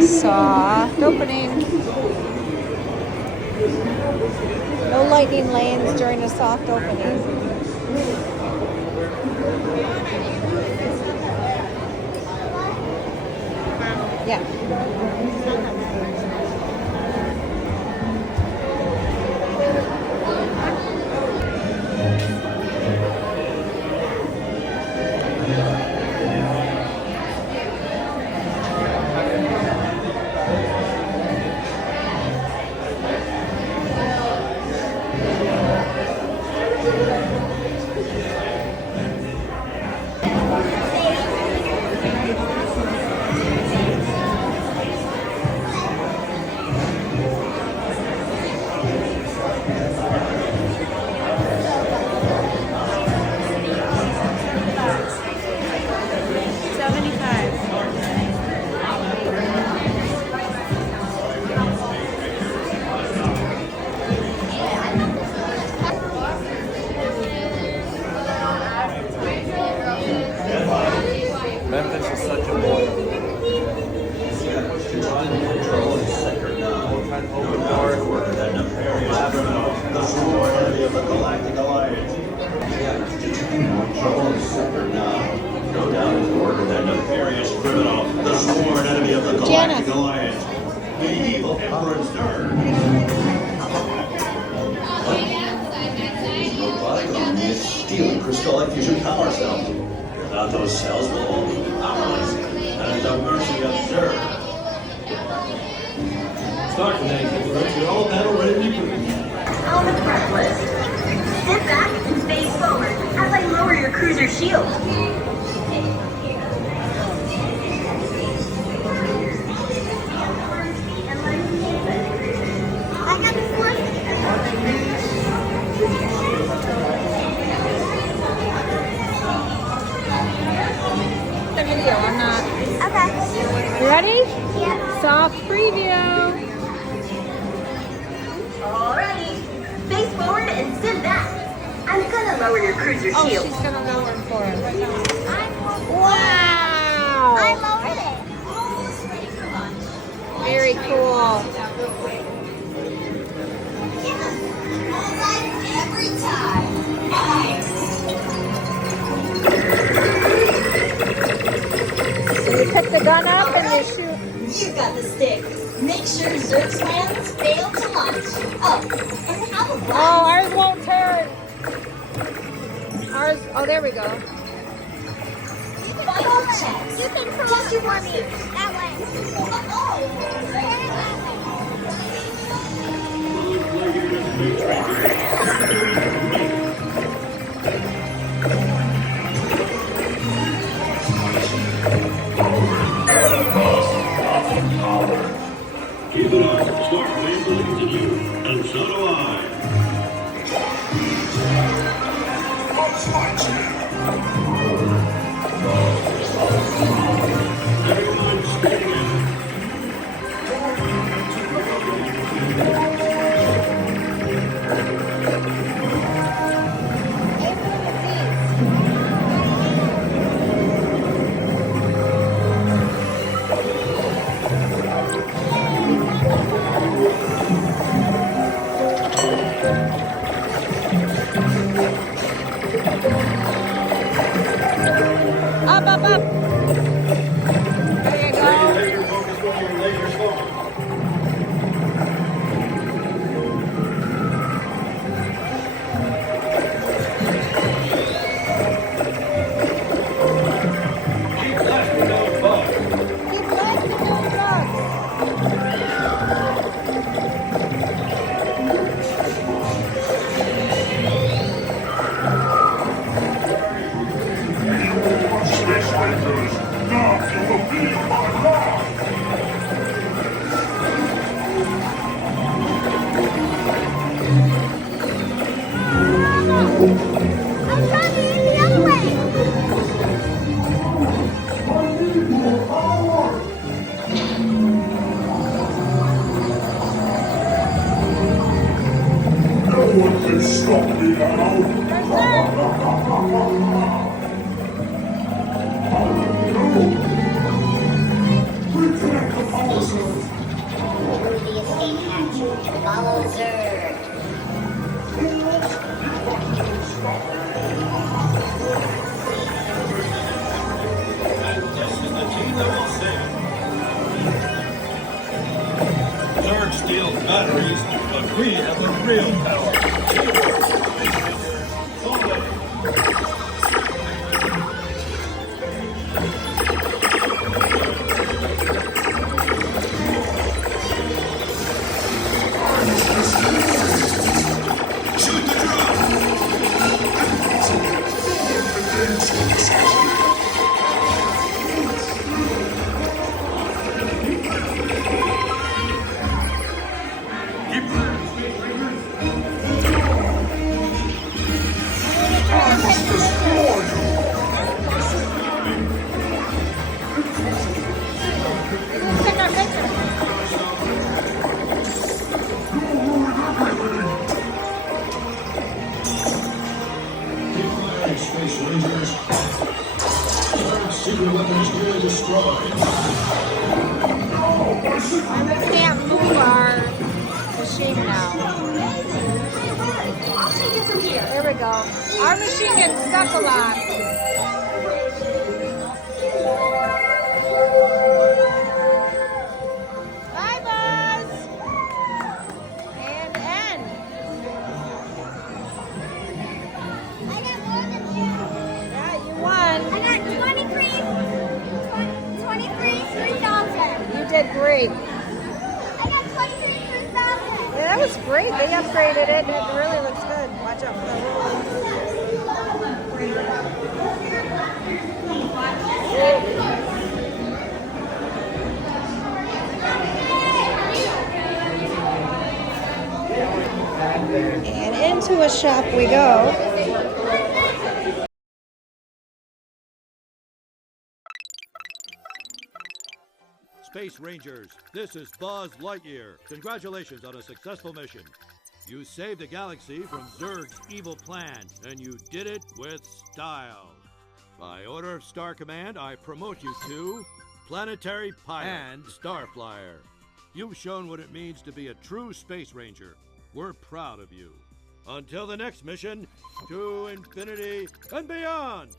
Soft opening. No lightning lanes during a soft opening. Yeah. Memphis is such a boy. Open door. The sworn enemy of the Galactic Alliance. Trouble in the sector now. No doubt is ordered that nefarious criminal, the sworn enemy of the Galactic Alliance, the evil Emperor Zurg. These robotic armies stealing crystalline fusion power cells. Without those cells, we'll all be powerless and at the mercy of Zurg. Start today, you're all battle ready to move. On the prep list. Sit back and face forward as I lower your cruiser shield. I got this one. The video, I'm not. Okay. You ready? Yeah. Soft preview. Alrighty. Face forward and sit back. I'm gonna lower your cruiser Oh, shield. she's gonna lower it for us. I Wow! lowered it. Almost ready for lunch. Very cool. Every time. So you pick the gun up and you shoot. You got the stick. Make sure Zurg's plans fail to launch. Oh, and have a Oh, blast. ours won't turn. Ours, oh, there we go. Final checks. You can test your warm ears. That way. Keep it up. Starfleet believes in you, and so do I. Everyone stay together. Up, up, up. There you go. Laser focus on your laser star. Keep blasting those bugs. Keep blasting those bugs. Space Rangers, now you will be my lord. I'm trying to get the other way. No one can stop me now. We have the real power. Shoot the drum! Take our picture. Keep firing, Space Rangers. Our secret weapons nearly destroyed. And we can't move our machine now. I'll take it from here. There we go. Our machine gets stuck a lot. Bye, Buzz. And end. I got more than you. Yeah, you won. I got 3,000. You did great. I got 23,000. Yeah, that was great. They upgraded it. It really looks good. Watch out for that And into a shop we go. Space Rangers, this is Buzz Lightyear. Congratulations on a successful mission. You saved the galaxy from Zurg's evil plan, and you did it with style. By order of Star Command, I promote you to Planetary Pilot and Star Flyer. You've shown what it means to be a true Space Ranger. We're proud of you. Until the next mission, to infinity and beyond!